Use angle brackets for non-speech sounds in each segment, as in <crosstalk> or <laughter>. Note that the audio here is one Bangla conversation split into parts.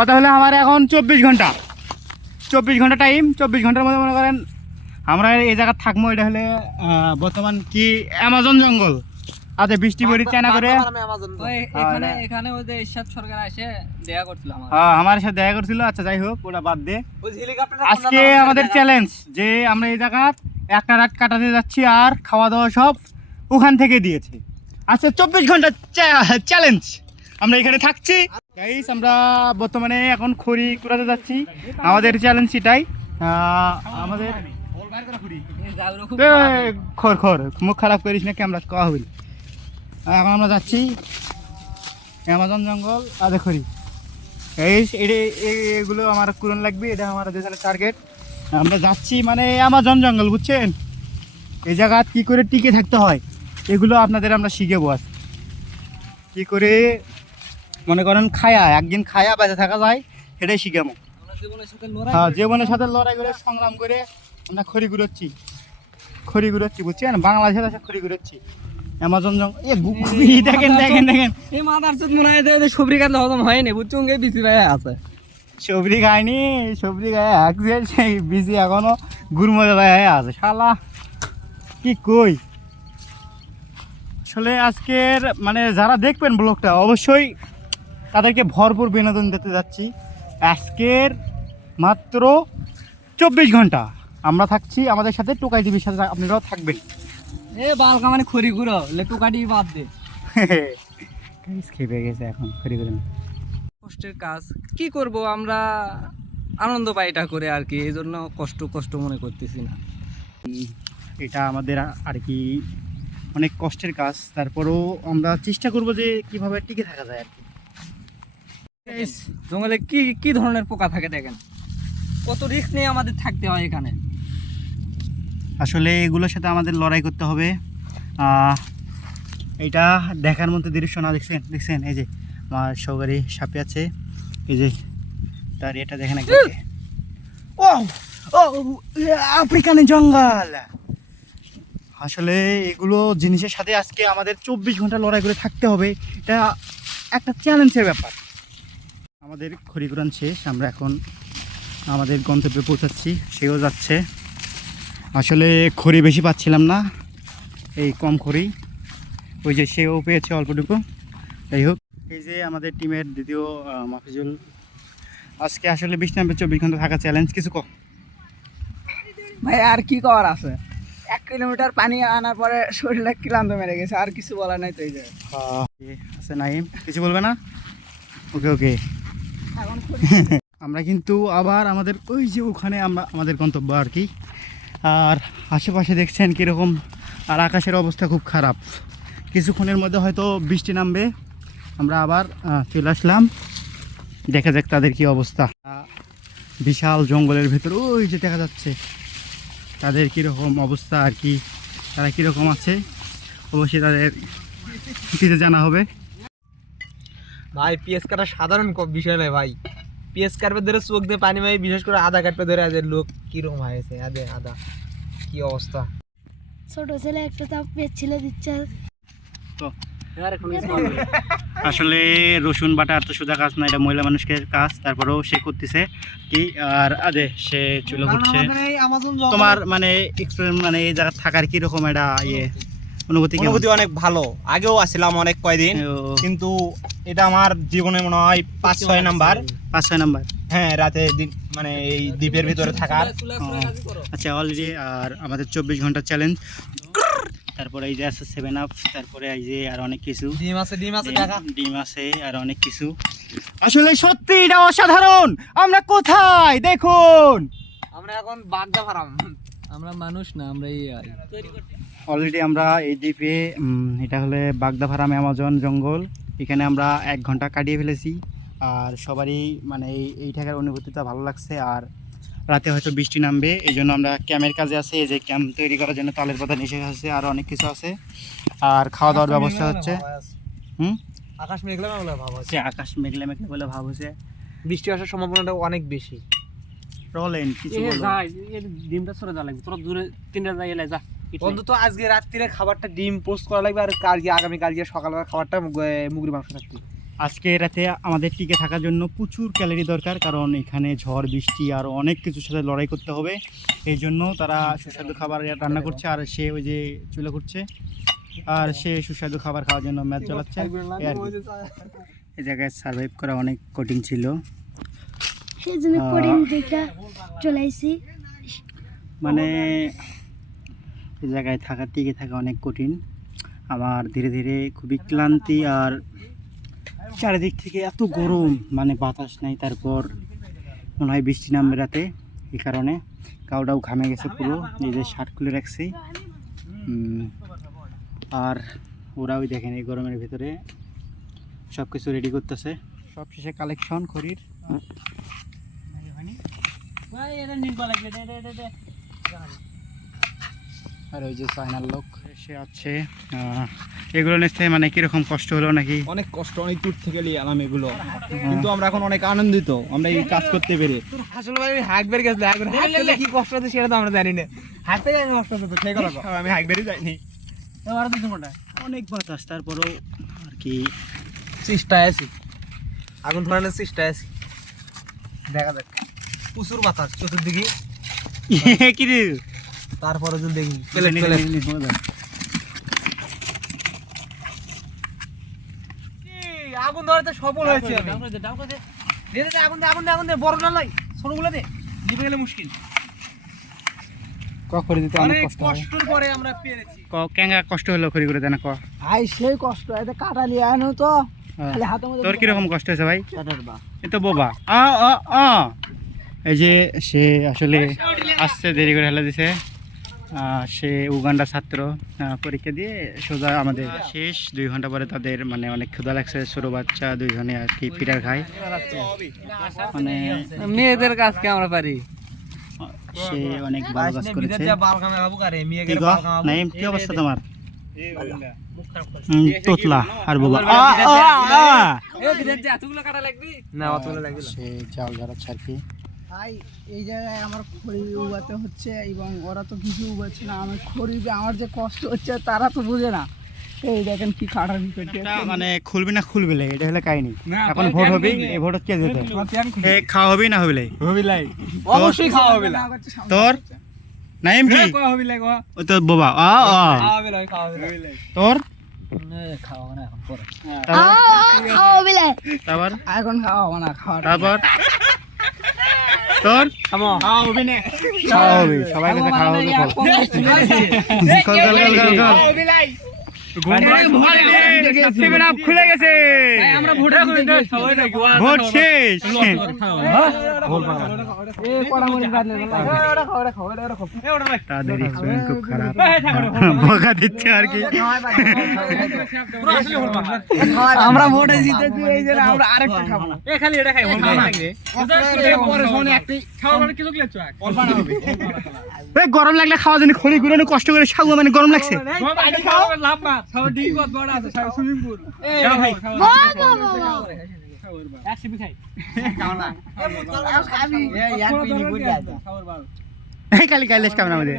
কথা হলে আমার এখন চব্বিশ ঘণ্টা। চব্বিশ ঘণ্টা টাইম চব্বিশ ঘণ্টার মধ্যে মনে করেন আমরা এই জায়গা থাকব এটা হলে বর্তমান কি অ্যামাজন জঙ্গল। আচ্ছা বৃষ্টি পড়ি চায়না করে। এখানে এখানে ওই যে ইরশাদ সরকার এসে দেখা করছিল আমার হ্যাঁ, আমার সাথে দেখা করছিল আচ্ছা যাই হোক ওটা বাদ দে। আজকে আমাদের চ্যালেঞ্জ যে আমরা এই জায়গা একটা রাত কাটাতে যাচ্ছি আর খাওয়া দাওয়া সব ওখান থেকে দিয়েছে। আচ্ছা চব্বিশ ঘণ্টা চ্যালেঞ্জ আমরা এখানে থাকছি। গাইস আমরা বর্তমানে এখন খড়ি কুড়াতে যাচ্ছি। আমাদের চ্যালেঞ্জ সেটাই। আমাদের। খর খর মুখ খারাপ করিস না ক্যামেরা কয়া হইল এখন আমরা যাচ্ছি অ্যামাজন জঙ্গল, আদে খড়ি। এই এগুলো আমার পূরণ লাগবে, এটা আমার যেখানে টার্গেট আমরা যাচ্ছি মানে অ্যামাজন জঙ্গল, বুঝছেন? এই জায়গা কি করে টিকে থাকতে হয়, এগুলো আপনাদের আমরা শিখেবো আজ কি করে মনে করেন খায়া একদিন খায়া বেঁচে থাকা যায় সেটাই জীবনের হ্যাঁ জীবনের সাথে লড়াই করে সংগ্রাম করে আমরা খড়ি ঘুরোচ্ছি খড়ি ঘুরোচ্ছি বুঝছেন? বাংলাদেশের আছে খড়ি ঘুরোচ্ছি অ্যামাজন জঙ্গল এ দেখেন দেখেন দেখেন। এই মাথার চোদ মনে হয় সবরি কাটলে হজম হয়নি বুঝছ গে বিসি ভাই আছে। সবরি খায়নি সবরি গায়ে হাঁকছে সেই বিজি এখনও গুরমজা গায়ে আছে। শালা কি কই? আসলে আজকের মানে যারা দেখবেন ব্লগটা অবশ্যই তাদেরকে ভরপুর বিনোদন দিতে যাচ্ছি। আজকের মাত্র চব্বিশ ঘণ্টা। আমরা থাকছি আমাদের সাথে টোকাই টিভির সাথে আপনারাও থাকবেন। এ বালকা মানে খড়ি গুঁড়ো লেটু কাটি বাদ দে। খেপে গেছে এখন ফেরি করে কষ্টের কাজ। কি করব আমরা আনন্দ পাই এটা করে আর কি এই জন্য কষ্ট কষ্ট মনে করতেছি না। এটা আমাদের আর কি অনেক কষ্টের কাজ। তারপরেও আমরা চেষ্টা করব যে কীভাবে টিকে থাকা যায় আর কি। জঙ্গলে কি কি ধরনের পোকা থাকে দেখেন? কত রিস্ক নিয়ে আমাদের থাকতে হয় এখানে। আসলে এগুলোর সাথে আমাদের লড়াই করতে হবে। এটা দেখার মধ্যে দৃশ্য না দেখছেন? দেখছেন? এই যে আমার সৌগারি সাপে আছে। এই যে তার এটা দেখেন ও ও আফ্রিকানের জঙ্গল! আসলে এগুলো জিনিসের সাথে আজকে আমাদের চব্বিশ ঘণ্টা লড়াই করে থাকতে হবে। এটা একটা চ্যালেঞ্জের ব্যাপার। আমাদের খড়িগুরান শেষ আমরা এখন আমাদের গন্তব্যে পৌঁছাচ্ছি সেও যাচ্ছে। আসলে খড়ি বেশি পাচ্ছিলাম না এই কম খড়ি। ওই যে সেও পেয়েছে অল্পটুকু। যাই হোক এই যে আমাদের টিমের দ্বিতীয় মাফিজুল। আজকে আসলে বিশ নম্বর চব্বিশ ঘণ্টা থাকা চ্যালেঞ্জ কিছু কম ভাই আর কি করার আছে? এক কিলোমিটার পানি আনার পরে শরীরে ক্লান্ত মেরে গেছে আর কিছু বলার নাই তো এই যে। আছে নাইম কিছু বলবে না? ওকে ওকে। <laughs> আমরা কিন্তু আবার আমাদের ওই যে ওখানে আমরা, আমাদের গন্তব্য আর কি। আর আশেপাশে দেখছেন কীরকম, আর আকাশের অবস্থা খুব খারাপ। কিছুক্ষণের মধ্যে হয়তো বৃষ্টি নামবে। আমরা আবার চলে আসলাম। দেখা যাক তাদের কি অবস্থা। বিশাল জঙ্গলের ভেতর, ওই যে দেখা যাচ্ছে। তাদের কীরকম অবস্থা আর কি, তারা কীরকম আছে? অবশ্যই তাদের জানা হবে। ভাই পিএস কাটা সাধারণ বিষয় নয় ভাই। পিএস কাটবে ধরে চোখ দিয়ে পানি মাই বিশেষ করে আদা কাটবে ধরে আজ লোক কীরকম হয়েছে আদে আদা কি অবস্থা? ছোট ছেলে একটা তাপ পেয়েছিল দিচ্ছে। আসলে রসুন বাটা আর তো সোজা কাজ না এটা মহিলা মানুষের কাজ তারপরেও সে করতেছে কি আর আদে সে চলে আমাজন তোমার মানে experience মানে এই জায়গা থাকার কি রকম একটা ইয়ে? অনুভূতি অনেক ভালো। আগেও আসছিলাম অনেক কয়দিন কিন্তু এটা আমার জীবনে মনে হয় পাঁচ ছয় নাম্বার। পাঁচ ছয় নাম্বার? হ্যাঁ রাতে মানে এই দ্বীপের ভিতরে থাকার। আচ্ছা অলরেডি আর আমাদের চব্বিশ ঘণ্টা চ্যালেঞ্জ তারপরে এই যে আছে সেভেন আপ তারপরে এই যে আর অনেক কিছু। ডিম আছে ডিম আছে টাকা ডিম আছে আর অনেক কিছু। আসলে সত্যি এটা অসাধারণ! আমরা কোথায়? দেখুন! আমরা এখন বাগদা ফারাম। আমরা মানুষ না আমরা এই অলরেডি আমরা এই দ্বীপে এটা হলে বাগদাভারাম অ্যামাজন জঙ্গল। এখানে আমরা এক ঘণ্টা কাটিয়ে ফেলেছি। আর সবারই মানে এই এই থাকার অনুভূতিটা ভালো লাগছে। আর রাতে হয়তো বৃষ্টি নামবে। এই জন্য আমরা ক্যাম্পের কাজে আছে। এই যে ক্যাম্প তৈরি করার জন্য তালের পাতা নিষে আছে আর অনেক কিছু আছে। আর খাওয়া দাওয়ার ব্যবস্থা হচ্ছে। হুম? আকাশ মেঘলা মেঘলা ভাব হচ্ছে আকাশ মেঘলে মেঘলে বলে ভাব হচ্ছে বৃষ্টি আসার সম্ভাবনাটা অনেক বেশি। রলেন কিছু বলো। ডিমটা সরে যা লাগবে। তোরা দূরে তিনটা যাই এলাই যা। অন্তত আজকে রাত্রিরে খাবারটা ডিম পোস্ট করা লাগবে আর কালকে আগামী কালকে সকালবেলা খাবারটা মুগ- মুগরি মাংস থাকবে আজকে রাতে আমাদের টিকে থাকার জন্য প্রচুর ক্যালোরি দরকার কারণ এখানে ঝড় বৃষ্টি আর অনেক কিছুর সাথে লড়াই করতে হবে। এই জন্য তারা সুস্বাদু খাবার রান্না করছে আর সে ওই যে চুলা করছে আর সে সুস্বাদু খাবার খাওয়ার জন্য ম্যাচ চালাচ্ছে এই জায়গায় সার্ভাইভ করা অনেক কঠিন ছিল। সেই জন্য কঠিন দেখা মানে এই জায়গায় থাকা টিকে থাকা অনেক কঠিন। আমার ধীরে ধীরে খুবই ক্লান্তি আর চারিদিক থেকে এত গরম মানে বাতাস নাই তারপর মনে হয় বৃষ্টি নামবে রাতে এই কারণে। কাউটাও ঘামে গেছে পুরো এই যে শার্ট খুলে রাখছি। আর ওরা ওই দেখেন এই গরমের ভিতরে সব কিছু রেডি করতেছে সব শেষে কালেকশন খড়ির আর ওই যে চায়নার লোক। এসে আছে। এগুলো নিতে মানে কীরকম কষ্ট হলো নাকি? অনেক কষ্ট অনেক দূর থেকে নিয়ে এলাম এগুলো। কিন্তু আমরা এখন অনেক আনন্দিত আমরা এই কাজ করতে পেরে। আসলে ভাই আমি হাঁকবের গেছিল হাঁকবের হাঁকলে কি কষ্ট হচ্ছে সেটা তো আমরা জানি না। হাঁটতে গেলে কষ্ট হচ্ছে ঠিক আছে আমি যাইনি। এবার তো কোনটা অনেক বাতাস তারপরও আর কি। চেষ্টায় আছি। আগুন ধরানোর চেষ্টায় আছি। দেখা যাক। প্রচুর বাতাস চতুর্দিকে। <laughs> কি তারপরে যদি দেখি আগুন ধরাতে সফল হয়েছে আমি। দে দে। দে, আগুন আগুন আগুন দে বড় না লাই ছোটগুলো দে। নিভে গেলে মুশকিল। ক করে দিতে অনেক অনেক কষ্ট হয়। কষ্টের পরে আমরা পেরেছি। ক কেঙ্গা কষ্ট হলো খড়ি করে দেনা ক? ভাই সেই কষ্ট আনো তো হ্যাঁ। খালি হাতের মধ্যে তোর কীরকম কষ্ট হয়েছে ভাই? কাটার বা এ তো বোবা। আ আ আ। এই যে সে আসলে আসছে দেরি করে হেলে দিছে। সে উগান্ডা ছাত্র পরীক্ষা দিয়ে সোজা আমাদের শেষ। দুই ঘণ্টা পরে তাদের মানে অনেক ক্ষুধা লাগছে ছোটো বাচ্চা দুইজনে আর কি ফিটার খায়। মানে মেয়েদের কাজকে আমরা পারি? সে অনেক ভালো কাজ করেছে। কি নাইম কি অবস্থা তোমার? তোতলা আর বাবা। সে ভাই এই জায়গায় আমার খড়ি উগাতে হচ্ছে এবং ওরা তো কিছু উগাচ্ছে না। আমার খড়ি আমার যে কষ্ট হচ্ছে তারা তো বুঝে না। এই দেখেন কি কাটার ভিতর মানে খুলবি না খুলবি লাই এটা হলে কাহিনি। এখন ভোট হবে এই ভোট কে যেতে এ খাওয়া হবে না হবে লাই হবি লাই অবশ্যই খাওয়া হবে না তোর? নাইম কি? হবি লাই গো ও। তো বাবা আ আ। খাওয়াবে লাই খাওয়াবে লাই তোর? খাওয়া না এখন পরে। তারপর? খাওয়া বিলে তারপর? এখন খাওয়া হবে না খাওয়া তারপর? তোর? খামো খাওয়া হবে সবাই খাওয়া হবে খুলে গেছে। আমরা ভোট সবাই নাকি ভোট শেষ তাদের এক্সপিরিয়েন্স খুব খারাপ। বকা দিচ্ছে আর কি। আমরা ভোটে জিতেছি এই জন্য আমরা আরেকটা খাব। এ খালি এটা খাই ভোট লাগবে পরে শোনে একটি খাওয়া কিছু গেলে চক এই গরম লাগলে খাওয়া জন্য খড়ি গুলো কষ্ট করে খাব মানে গরম লাগছে। লাভ না সব ডিগ কত বড় আছে সব সুইমিং পুল। এই ভাই। বাবা বাবা এক সিপি খাই। এই খালি কাইলে খাবেন আমাদের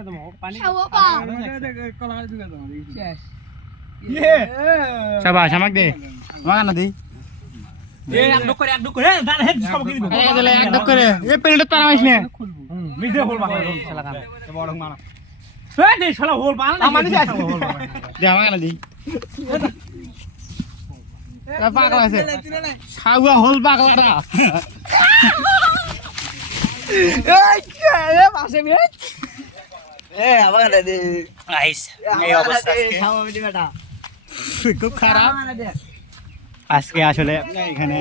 খাওয়া সাবাস আমাকে দে। আমাকে না দি। এক ডক করে এক ডক করে। এক ডক করে। এই প্লেটে তারা মাইস নে। মিজে হোল বাংলা বড় মানা এই শালা হোল বাংলা মানে যাচ্ছে দে আমাকে না দি তা আছে। সাগুয়া হল পাগলাটা। নাইস এই। অবস্থা আজকে। খুব খারাপ। আজকে আসলে এখানে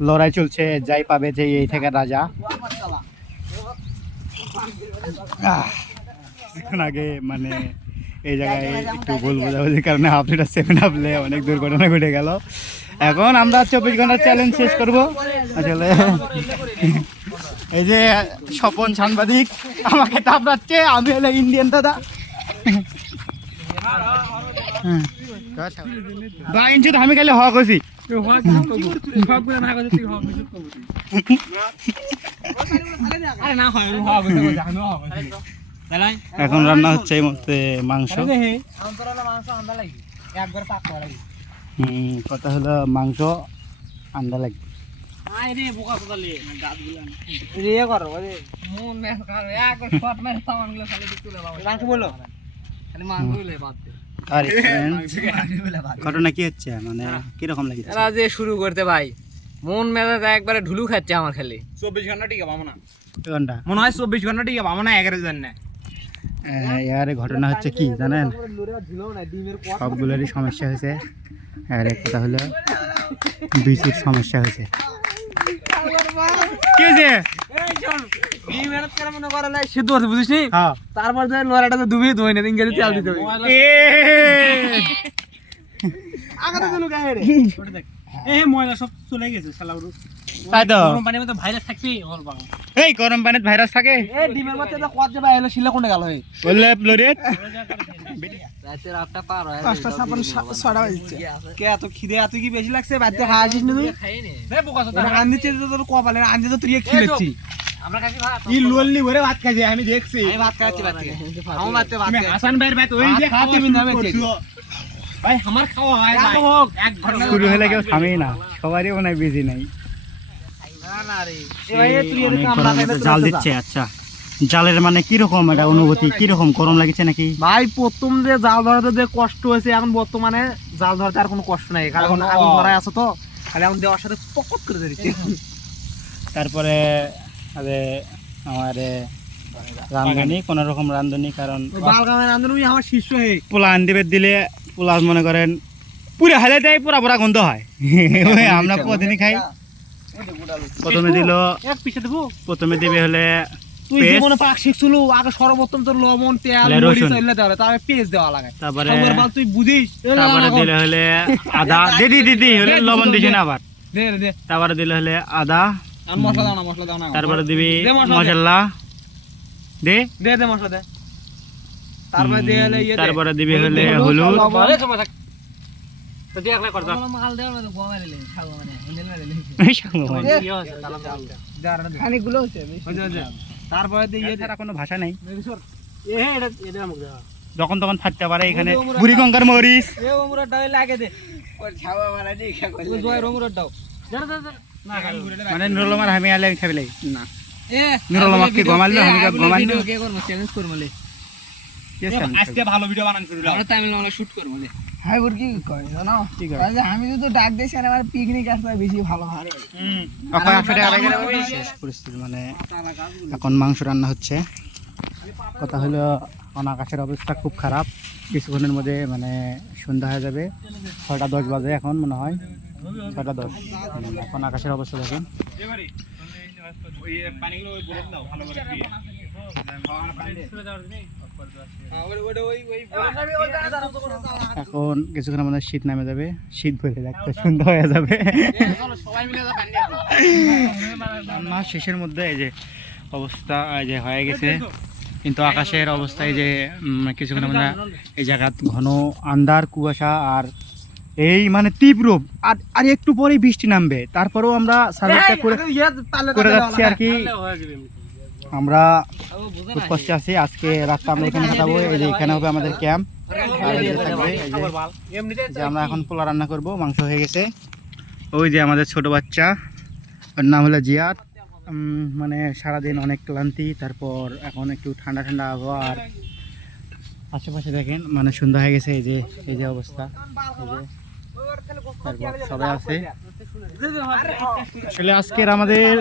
লড়াই চলছে যাই পাবে যে এই থেকে রাজা। আহ, কিছুক্ষণ আগে মানে এই জায়গায় একটু ভুল বোঝাবুঝির কারণে হাফ লিটার সেভেন আপলে অনেক দুর্ঘটনা ঘটে গেল। এখন আমরা চব্বিশ ঘণ্টার চ্যালেঞ্জ শেষ করব। আসলে এই যে স্বপন সাংবাদিক আমাকে তাপড়াচ্ছে আমি হলো ইন্ডিয়ান দাদা। হ্যাঁ। বা ইঞ্চুত আমি খালি হওয়া করছি আরে না হয় এখন রান্না হচ্ছে এই মধ্যে মাংস। অন্তরালা মাংস আন্দা লাগি একবার পাক করা লাগি হুম, কথা হলো মাংস ঠান্ডা লাগবে মন <laughs> ঘটনা কি হচ্ছে? মানে কীরকম যে শুরু করতে ভাই মন মেজাজ একবারে ঢুলু খাচ্ছে আমার খালি। চব্বিশ ঘণ্টা টিকা পাবো না। ঘণ্টা? মনে হয় চব্বিশ ঘণ্টা টিকা পাবো না এগারো জন না এর ঘটনা হচ্ছে কি জানেন? সবগুলোরই সমস্যা হয়েছে। আর এক কথা হলো বিচির সমস্যা হয়েছে। হ্যাঁ। তারপর যে লড়াটা তো ডুবিয়ে ধোয় না ইংরেজি দিতে হবে। গায়ে ময়লা সব চলে গেছে তাই তো। গরম পানির মধ্যে ভাইরাস থাকবি হল বাবা। এই গরম পানিত ভাইরাস থাকে। এ ডিমের মধ্যে তো কত যাবে এলো শিলা কোনটা গেল হে বললে ফ্লোরিড রাতের আটটা পার হয়। পাঁচটা ছাপান্ন ছটা বাজছে। কে এত খিদে এত কি বেশি লাগছে? বাড়িতে খাওয়া আসিস না তুই? রে বোকা চোদা। এটা আন তোর কপালে আন দিতে তুই খিলেছি আমরা কাছে ভাত ই লোললি ভরে ভাত খাইছে আমি দেখছি। আমি ভাত খাচ্ছি ভাত থেকে আমার ভাত ভাত হাসান ভাইয়ের ভাত ওই যে ভাত বিন্দু আমি ভাই আমার খাওয়া হয় এক ঘণ্টা শুরু হলে কেউ থামেই না। সবারই মনে হয় বিজি নাই। জাল দিচ্ছে আচ্ছা। জালের মানে কীরকম এটা অনুভূতি? কীরকম গরম লাগছে নাকি? ভাই প্রথম যে জাল ধরাতে যে কষ্ট হয়েছে এখন বর্তমানে জাল ধরাতে আর কোনো কষ্ট নাই। কারণ ধরায় আছে তো খালি এখন দেওয়ার সাথে পকট করে ধরেছি তারপরে আরে আমার রান্ধনি কোন রকম রান্ধনি কারণ বালগামের আন্দোলন আমার শিষ্য হে। পোলা আনদিবে দিলে পোলা মনে করেন পুরা হালে দেয় পুরা পুরা গন্ধ হয়। <laughs> আমরা প্রতিদিনই খাই। প্রথমে দিল। এক পিছে দেবো। প্রথমে দিবে হলে তুই জীবনে পাক শিখছিল আগে সর্বোত্তম তোর লবণ তেল মরিচ দেওয়া তারপরে পেস্ট দেওয়া লাগে। তারপরে তুই বুঝিস তারপরে দিলে হলে আদা। <laughs> দিদি দিদি হলে লবণ দিছি না আবার। তারপরে দিলে হলে আদা। আর মশলা দাও না মশলা দাও না। তারপরে দিবি মশলা দে। দে। দে মশলা দে। তারপরে দিয়ে হলে ইয়ে। তারপরে দিবি হলে হলুদ, থাক তো করবা। মাল দেওয়ার মতো গোয়া খাব মানে হিন্দেল এই। কি জাল হচ্ছে। তারপরে দিয়ে ইয়ে কোনো ভাষা নেই। এ এটা এটা আমাকে দাও যখন তখন থাকতে পারে এখানে। বুড়ি গঙ্গার মরিচ। এ ওমরার ডাল লাগে দে। মানে। না খাব। মানে নুরলমার আলে আমি খাবিলাই না। এ নুরুল আমাকে গমাইলো, আমি কা ভিডিও কে করব চ্যালেঞ্জ করব আজকে ভালো ভিডিও বানান শুরু আমরা তামিল আমরা শুট করব লে হাই বুর কি কয় জানো কি করে? আমি যদি ডাক আর আমার পিকনিক বেশি ভালো হয় হুম এখন আসলে আড়াই শেষ পরিস্থিতি মানে এখন মাংস রান্না হচ্ছে কথা হলো এখন আকাশের অবস্থা খুব খারাপ কিছুক্ষণের মধ্যে মানে সন্ধ্যা হয়ে যাবে ছয়টা দশ বাজে এখন মনে হয় ছয়টা দশ এখন আকাশের অবস্থা দেখেন ওই পানিগুলো ভালো করে এখন কিছুক্ষণের মধ্যে শীত নামে যাবে। শীত ভরে রাখতে সন্ধ্যা হয়ে যাবে। রান্না শেষের মধ্যে এই যে অবস্থা এই যে হয়ে গেছে। কিন্তু আকাশের অবস্থায় যে কিছুক্ষণ মধ্যে এই জায়গা ঘন আন্ধার কুয়াশা আর এই মানে তীব্র। আর আর একটু পরেই বৃষ্টি নামবে। তারপরেও আমরা সার্ভিসটা করে করে যাচ্ছি আর কি। আমরা কষ্টে আছি। আজকে রাতটা আমরা এখানে কাটাবো। এই যে এখানে হবে আমাদের ক্যাম্প। আর এই যে থাকবে যে আমরা এখন পোলা রান্না করব, মাংস হয়ে গেছে। ওই যে আমাদের ছোট বাচ্চা, ওর নাম হলো জিয়াদ। মানে সারাদিন অনেক ক্লান্তি, তারপর এখন একটু ঠান্ডা ঠান্ডা আবহাওয়া। আর আশেপাশে দেখেন মানে সন্ধ্যা হয়ে গেছে, এই যে এই যে অবস্থা। তারপর সবাই আছে। আসলে আজকের আমাদের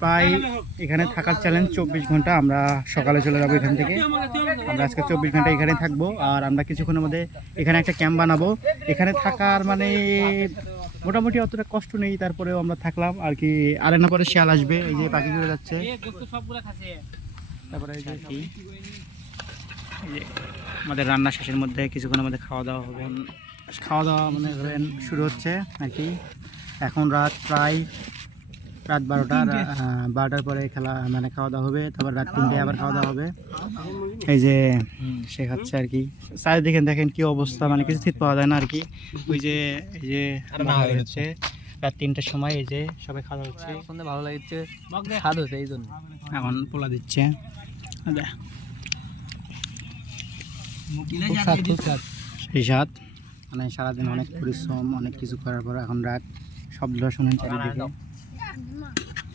প্রায় এখানে থাকার চ্যালেঞ্জ চব্বিশ ঘণ্টা আমরা সকালে চলে যাব এখান থেকে। আমরা আজকে চব্বিশ ঘণ্টা এখানে থাকব আর আমরা কিছুক্ষণের মধ্যে এখানে একটা ক্যাম্প বানাবো। এখানে থাকার মানে মোটামুটি অতটা কষ্ট নেই, তারপরেও আমরা থাকলাম আর কি। আর না পরে শিয়াল আসবে, এই যে পাখিগুলো যাচ্ছে। তারপরে আমাদের রান্না শেষের মধ্যে কিছুক্ষণের মধ্যে খাওয়া দাওয়া হবে। খাওয়া দাওয়া মানে শুরু হচ্ছে আর কি এখন রাত প্রায় রাত বারোটা বারোটার পরে খেলা মানে খাওয়া দাওয়া হবে তারপর রাত তিনটে আবার খাওয়া দাওয়া হবে। এই যে শেখাচ্ছে আর কি। চারিদিকে দেখেন কি অবস্থা মানে কিছু ঠিক পাওয়া যায় না আর কি। ওই যে এই যে হচ্ছে রাত তিনটার সময় এই যে সবাই খাওয়া হচ্ছে। ভালো লাগছে স্বাদ হচ্ছে এই জন্য। এখন পোলা দিচ্ছে। স্বাদ মানে সারাদিন অনেক পরিশ্রম অনেক কিছু করার পর এখন রাত। শব্দটা শুনেন চারিদিকে।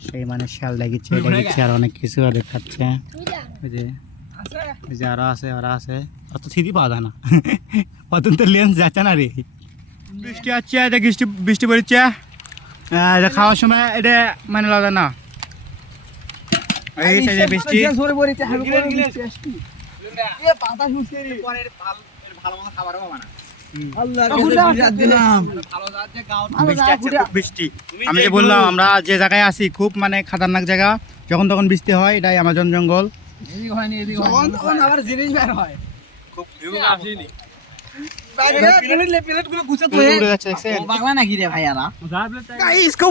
সেই মানে শিয়াল দেখিচ্ছে এটা দেখছে আর অনেক কিছু ওদের খাচ্ছে ওই যে ওই যে আরও আছে ওরা আছে। অত স্মৃতি পাওয়া যায় না। <laughs> অত তো লেন্স যাচ্ছে না রে। বৃষ্টি আসছে এটা বৃষ্টি বৃষ্টি পড়ছে। আহ, এটা খাওয়ার সময় এটা মানে লাগা না। এই সেই যে বৃষ্টি পাতা শুকিয়ে রে। আল্লাহর কাছে বিরাট দিলাম। বৃষ্টি আসছে খুব বৃষ্টি আমি যে বললাম আমরা যে জায়গায় আছি খুব মানে খাতারনাক জায়গা। যখন তখন বৃষ্টি হয় এটাই আমাজন জঙ্গল। হয়।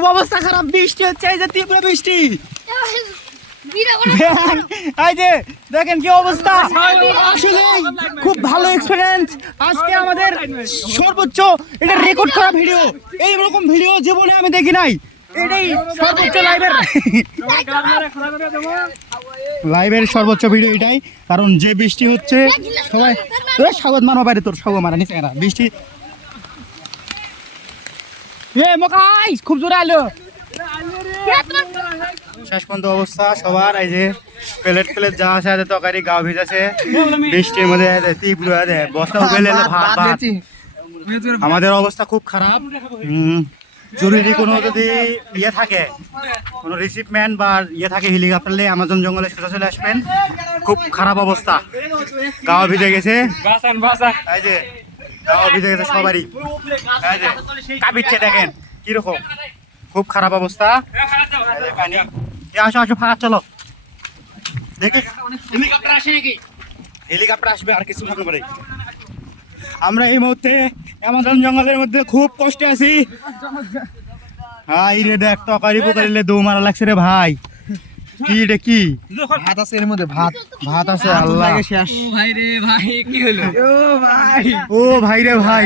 অবস্থা খারাপ। বৃষ্টি হচ্ছে তীব্র বৃষ্টি। এই যে দেখেন কি অবস্থা। আসলে খুব ভালো এক্সপিরিয়েন্স আজকে আমাদের সর্বোচ্চ এটা রেকর্ড করা ভিডিও এই রকম ভিডিও জীবনে আমি দেখি নাই। এটাই সর্বোচ্চ লাইভের লাইভের সর্বোচ্চ ভিডিও এটাই। কারণ যে বৃষ্টি হচ্ছে সবাই তোর স্বাগত মানো বাইরে তোর স্বাগত মারা নিচে না বৃষ্টি। এ মকাই খুব জোরে আলো। শেষ পর্যন্ত অবস্থা সবার এই যে প্লেট প্লেট যা আছে আছে তরকারি গাও ভিজাছে বৃষ্টির মধ্যে তীব্র বস্তা উবেলে ভাত ভাত আমাদের অবস্থা খুব খারাপ। জরুরি কোনো যদি ইয়ে থাকে কোনো রিসিপমেন্ট বা ইয়ে থাকে হেলিকপ্টার নিয়ে আমাজন জঙ্গলে সোজা চলে আসবেন খুব খারাপ অবস্থা। গাও ভিজে গেছে। এই যে গাও ভিজে গেছে সবারই। এই যে কাঁপিচ্ছে দেখেন কীরকম। খুব খারাপ অবস্থা। পানি। আসো আসো ফাঁকা চলো। দেখি। হেলিকপ্টার আসে নাকি? হেলিকপ্টার আসবে আর কিছু মনে পরে আমরা এই মুহূর্তে আমাজন জঙ্গলের মধ্যে খুব কষ্টে আছি। হাই রে দেখ তরকারি পোকারিলে দৌ মারা লাগছে রে ভাই। কি রে কি? ভাত আছে এর মধ্যে ভাত ভাত আছে আল্লাহ। শেষ। ভাই রে ভাই কি হলো? ও ভাই। ও ভাই রে ভাই।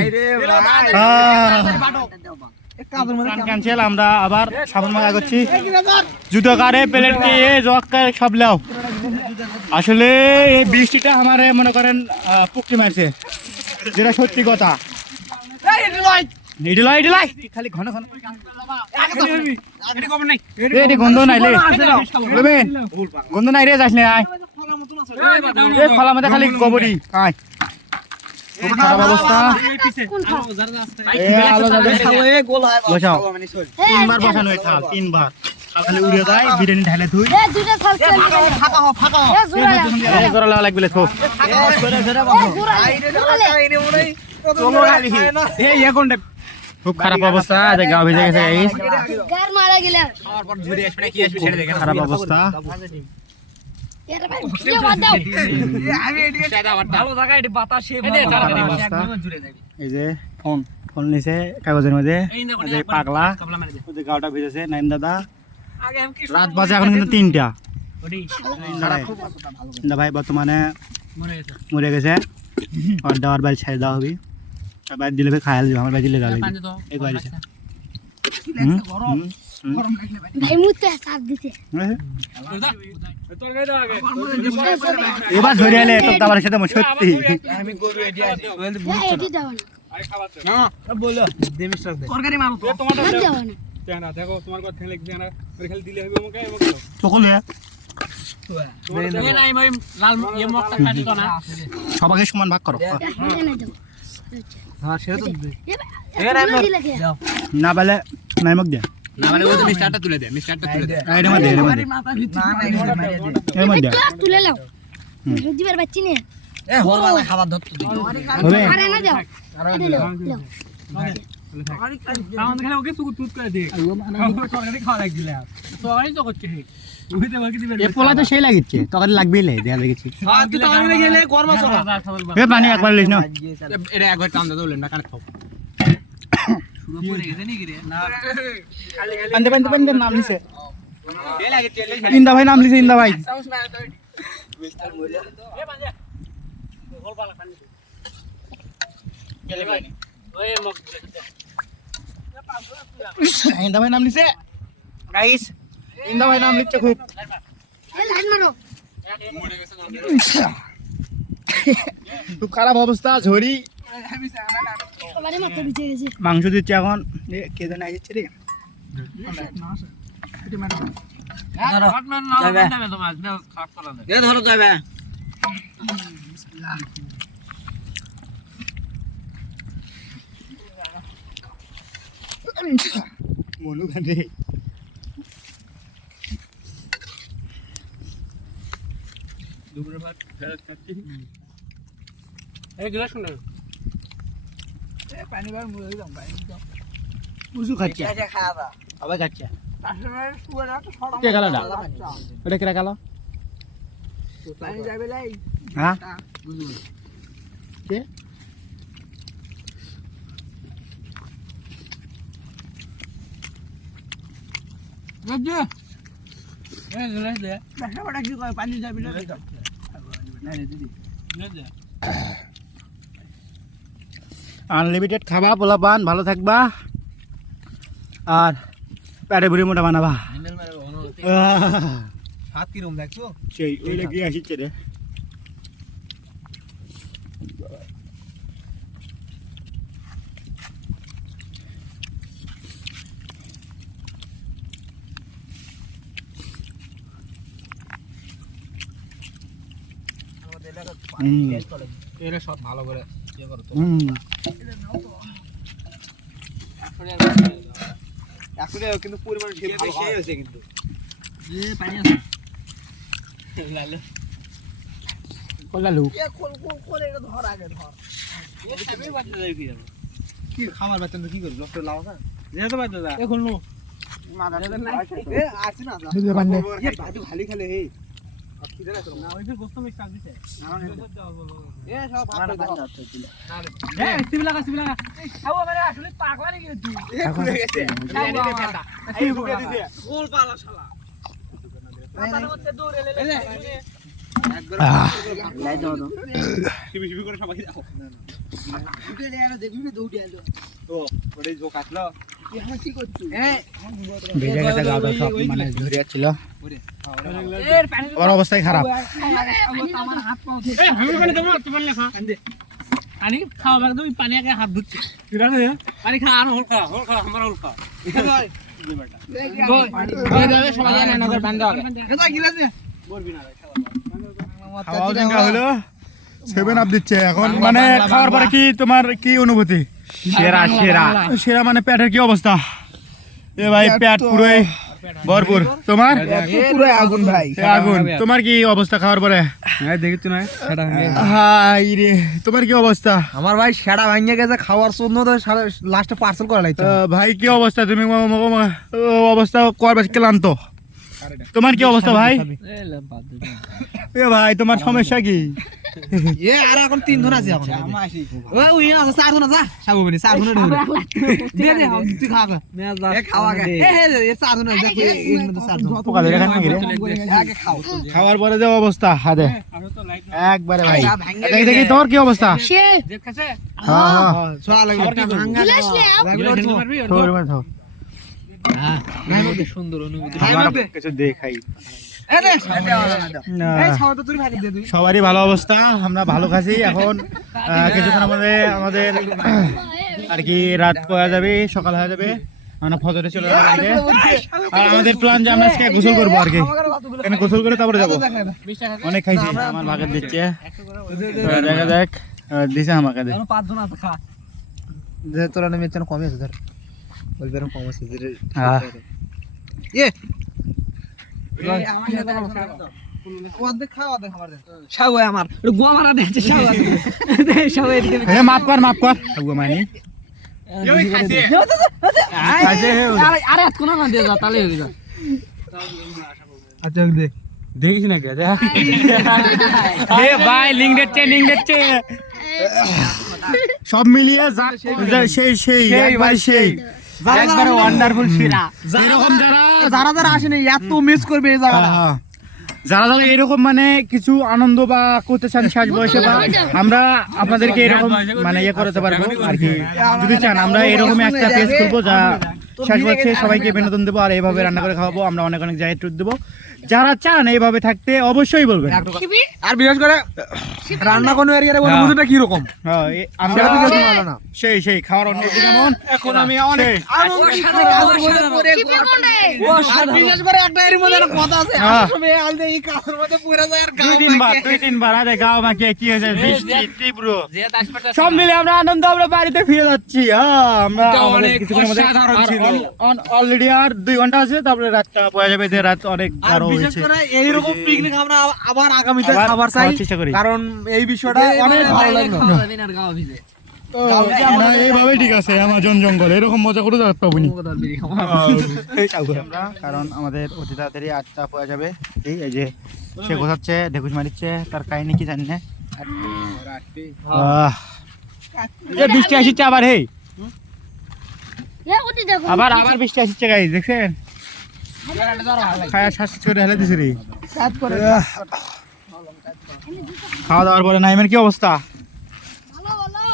কাদের মধ্যে ক্যান্সেল আমরা আবার সাবন মাগা করছি। জুতো কারে প্লেট দিয়ে জগ কারে সব লাও। আসলে এই বৃষ্টিটা আমার মনে করেন পুকটি মারছে। যেটা সত্যি কথা। খালি ঘন ঘন। গন্ধ নাই লে গন্ধ নাই রে যাস নে আয়। এ মধ্যে খালি গোবরি আয়। খুব খারাপ অবস্থা। এ আলো যাবে এ গোল বসাও। তিনবার বসানো হয় থাল তিনবার। খালি উড়ে যায় বিরিয়ানি ঢালে ধুই। এ দুটো থাল খেয়ে নিয়ে ফাঁকা হ ফাঁকা হ এ জোরে এই জোড়া লাগা লাগবে থো এ জোরে জোরে বাবু আইরে চলো গালি এই এখন খুব খারাপ অবস্থা যে গাও ভেজে গেছে গাইস গার মারা গেলে। খারাপ অবস্থা। এই যে ফোন ফোন নিছে কাগজের মধ্যে পাগলা গাওটা ভেজেছে নাইম দাদা রাত বাজে এখন কিন্তু তিনটা ভাই বর্তমানে মরে গেছে আর দেওয়ার বাড়ি ছেড়ে দেওয়া হবে আর বাড়ি দিলে খাই দিব আমার বাড়ি দিলে দিতে এবার ধরে এলে তোর দাবার সাথে আমার সত্যি। হ্যাঁ দেখো তোমার কথা লিখবে না খালি দিলে হবে আমাকে সকলে সবাইকে সমান ভাগ করো। হ্যাঁ কে? না বলে নাই মগ দে না মানে ওই তো মিস্টারটা তুলে দে মিস্টারটা তুলে দে। এর মধ্যে এর মধ্যে মাথা ভিতর। না না এখানে মারিয়া দে। এর মধ্যে ক্লাস তুলে নাও। দিবার বাচ্চি নে। এ হরবা না খাবার ধরতে দিই আরে না। দাও এটি লাও লাও তাহলে খালি ওকে সুকুত তুত করে দে তরকারি খাওয়া লাগছিল তরকারি তো করছে ওই তো বাকি দিবে এ পোলা তো সেই লাগিচ্ছে তখন লাগবেই লে দেয়া দেখেছি তুই তরকারি গেলে কর্মা সভা এ পানি একবার লিস না এটা একবার টান দে বললেন না কানে খাও পান্তে পান্তে পান্তে নাম লিছে ইন্দা ভাই নাম লিছে ইন্দা ভাই ইন্দা ভাই নাম লিছে গাইস ইন্দা ভাই নাম লিখছে খুব খারাপ অবস্থা, ঝড়ি। মাংস দিচ্ছে এখন। এ, কে জানে আসছে রে ধরো। যাবে। মনু খানে দুপুরের ভাত ফেরত খাচ্ছি। এই গ্লাস শুনে পানি বার মুড়ে দাও পানি দাও উজু খাচ্ছে খাওয়া আবার খাচ্ছে না তো কে গেল না? ওটা কেরা গেল পানি যাবে লাই। হ্যাঁ? কে? গজ্জু এই গ্লাস দে। দেখা বড়া কি কয় পানি যাবে না। আনলিমিটেড খাবা পোলাপান ভালো থাকবা। আর পেটে বুড়ি মোটা বানাবা। হাত কিরম দেখছ? সেই ওইটা কি আসিচ্ছে রে। এরা সব ভালো করে ইয়ে করো হুম। কিন্তু পরিমাণ ঠিক ভালো হয়েছে কিন্তু। পানি আছে। কলালু এ খোল খোল খোল এটা ধর আগে ধর। কি খাবার বেতন কি করবি? ডক্টর লাও না যেতে পারতো এখন নো। এ আছে। না বুঝতে পারলে খালি খালি হে দেখবি দৌড়ে এলো তো ওরে জো বেজে গেছে গাটা সব মানে ধরে যাচ্ছিল ওর অবস্থাই খারাপ। পানি খাওয়া বাদ তুমি পানি আগে হাত ধুচ্ছে। পানি খা আর হল খা হল খা আমার হল খা। সবাই জানে না পানি দেওয়া এটা গিলাসে। খাওয়াও জিঙ্গা হলো। সেভেন আপ দিচ্ছে এখন। মানে খাওয়ার পরে কি তোমার কি অনুভূতি? সেরা সেরা। সেরা মানে পেটের কি অবস্থা? এ ভাই পেট পুরোই ভরপুর। তোমার? পুরো আগুন ভাই। আগুন। তোমার কি অবস্থা খাওয়ার পরে? দেখি তো না? সেটা হাই রে তোমার কি অবস্থা? আমার ভাই সেটা ভাঙিয়ে গেছে খাওয়ার জন্য তো লাস্টে পার্সেল করা লাগছে ভাই কি অবস্থা তুমি? অবস্থা করবে ক্লান্ত। তোমার কি অবস্থা ভাই? এ ভাই তোমার সমস্যা কি? এ আর এখন তিন ধন আছে এখন। ও ওই আছে চার ধন আছে সাবু বনি চার ধন দে দে তুই খা খা। এ খাওয়া খা এ হে এ চার ধন আছে দেখো এর মধ্যে চার ধন পোকা ধরে খান নাকি আগে খাও। খাওয়ার পরে যে অবস্থা হাদে একবারে ভাই। দেখি দেখি তোমার কি অবস্থা? সে খাচ্ছে হ্যাঁ হ্যাঁ। ভাঙা গিলাস লে সুন্দর অনুভূতি। কিছু দেখাই। সবারই ভালো অবস্থা আমরা ভালো খাচ্ছি এখন <laughs> আহ, কিছুক্ষণ আমাদের আমাদের <laughs> আর কি রাত পয়া যাবে সকাল হয়ে যাবে আমরা ফজরে চলে যাব বাইরে। আর আমাদের প্ল্যান যে আমরা আজকে গোসল করব আর কি। এখানে গোসল করে তারপরে যাব। অনেক খাইছি। আমার ভাগের দিচ্ছে। দেখা যাক এবার দিছে আমাকে দে। পাঁচ আছে খা। যে তোরা নেমে কমে আছে ধর। বলবে এরকম কম আছে। <laughs> যে। এ আচ্ছা দেখিস না ভাই লিঙ্ক দিচ্ছে লিঙ্ক দিচ্ছে। সব মিলিয়ে যা যা- সেই সেই একবার সেই। একবার ওয়ান্ডারফুল সেরা। এরকম যারা যারা যারা আসেনি এত মিস করবে এই জায়গাটা। হ্যাঁ। যারা যারা এরকম মানে কিছু আনন্দ বা করতে চান শেষ বয়সে বা আমরা আপনাদেরকে এরকম মানে ইয়ে করতে পারব আর কি। যদি চান আমরা এরকম একটা পেজ করব যা শেষ বয়সে সবাইকে বিনোদন দেবো আর এইভাবে রান্না করে খাওয়াবো। আমরা অনেক অনেক জায়গায় ট্যুর দেবো। যারা চান এইভাবে থাকতে অবশ্যই বলবেন। আর বিশেষ করে রান্না কোনো এরিয়ারে বলে। বুঝতে কি রকম হ্যাঁ, সেই সেই খাওয়ার অনুভূতি কেমন এখন আমি অনেক আর বিশেষ করে একটা এর মধ্যে কথা আছে হ্যাঁ। আলদে এই কাজের মধ্যে পড়ে যায় আর দুই তিনবার দুই তিনবার আরে গাও মাকে কি হয়েছে? বৃষ্টি তীব্র। সব মিলে আমরা আনন্দ আমরা বাড়িতে ফিরে যাচ্ছি। হ্যাঁ আমরা অলরেডি আর দুই ঘণ্টা আছে তারপরে রাতটা পড়ে যাবে যে রাত অনেক আর হয়েছে। পিকনিক আমরা আবার- আগামীতে খাবার চাই। চেষ্টা করি। কারণ এই বিষয়টা অনেক ভালো লাগল। না এইভাবেই ঠিক আছে আমাজন জঙ্গল। এরকম মজা করে যাওয়ার পাবো <laughs> আমরা কারণ আমাদের অতি তাড়াতাড়ি আটটা পাওয়া যাবে। এই এই যে সে গোছাচ্ছে ঢেকুশ মারিচ্ছে তার কাহিনী কি জানি না? বৃষ্টি আসছে আবার হেই। আবার আবার বৃষ্টি আসছে গাই দেখছেন? খায়া শ্বাস করে হেলে দিছে রে। খাওয়া দাওয়ার পরে নাইমের কি অবস্থা?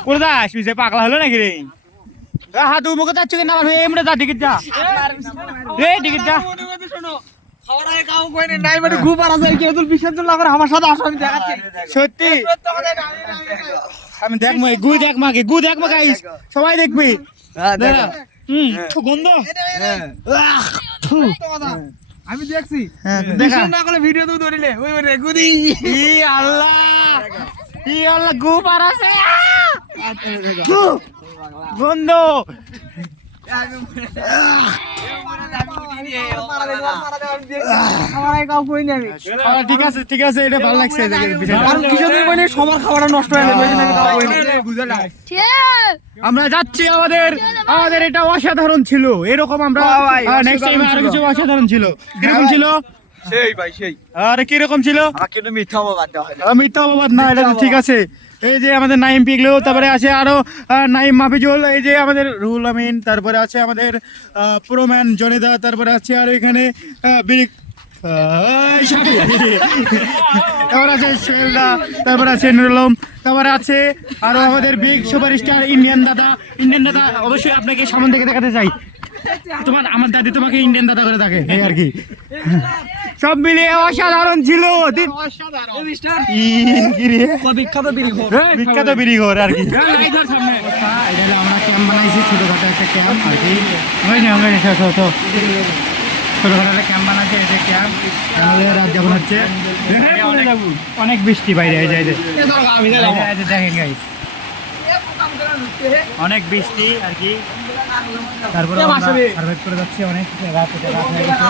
করে দা আসবি যে পাগলা হলো নাকি রে? হাত মুখে যাচ্ছে আমার এমনি যা টিকিট যা। এই টিকিট যা। আমি দেখাচ্ছি। সত্যি? আমি দেখব এই গু দেখ মাকে গু দেখ মা গাইস সবাই দেখবি। দেখা। হুম গন্ধ। আমি দেখছি। হ্যাঁ, দেখা। না করলে ভিডিও তো ধরিলে। ওই ওই রেগুদি ই আল্লাহ। ই আল্লাহ গু পারাছে থু, গন্ধ। ঠিক আছে ঠিক আছে এটা ভালো লাগছে কারণ কিছুদিন কইনি সবার খাবারটা নষ্ট হয়ে যাবে ওই জন্য আমি কাউ কইনি ঠিক আমরা যাচ্ছি আমাদের আমাদের এটা অসাধারণ ছিল। এরকম আমরা নেক্সট টাইম আরও কিছু অসাধারণ ছিল। কীরকম ছিল? সেই ভাই সেই। আর কীরকম ছিল? মিথ্যা অপবাদ হয় অপবাদ না এটা তো ঠিক আছে। এই যে আমাদের নাইম পিগলো তারপরে আছে আরও আহ, নাইম মাফিজুল এই যে আমাদের রুহুল আমিন তারপরে আছে আমাদের প্রোম্যান জনেদা তারপরে আছে আর এখানে বিরিক। তারপর আছে সোহেলদা তারপর আছে নুরুলম তারপরে আছে আরও আমাদের বিগ সুপারস্টার ইন্ডিয়ান দাদা। ইন্ডিয়ান দাদা অবশ্যই আপনাকে সামনে থেকে দেখাতে চাই। তোমার আমার দাদি তোমাকে ইন্ডিয়ান দাদা করে থাকে এই আর কি। সব মিলিয়ে অসাধারণ ছিল? বিখ্যাত বিড়িঘর বিখ্যাত বিড়ি ঘর আর কি। হলো আমরা ক্যাম্প বানাইছি ছোটখাটো একটা ক্যাম্প আর কি। ছোটখাটো একটা ক্যাম্প বানাইছে এটা ক্যাম্প আমাদের রাত যখন হচ্ছে। অনেক বৃষ্টি বাইরে এই যে এই যে। এই যে দেখেন গাইস অনেক বৃষ্টি আর কি। তারপরে সার্ভাইভ করে যাচ্ছি অনেক। রাত রাত হয়ে গেছে।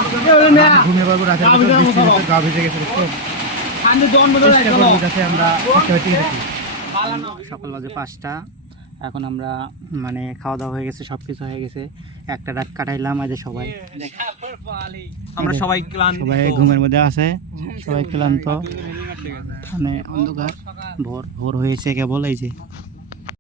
ঘুমিয়ে রাতের ভিতর গা ভিজে গেছে চেষ্টা করব যাতে আমরা একটা হচ্ছে রাখি সকাল বাজে পাঁচটা। এখন আমরা মানে খাওয়া দাওয়া হয়ে গেছে সব কিছু হয়ে গেছে। একটা রাত কাটাইলাম আজ সবাই। আমরা সবাই ক্লান্ত। সবাই ঘুমের মধ্যে আছে। সবাই ক্লান্ত। মানে অন্ধকার। ভোর ভোর হয়েছে কেবল এই যে।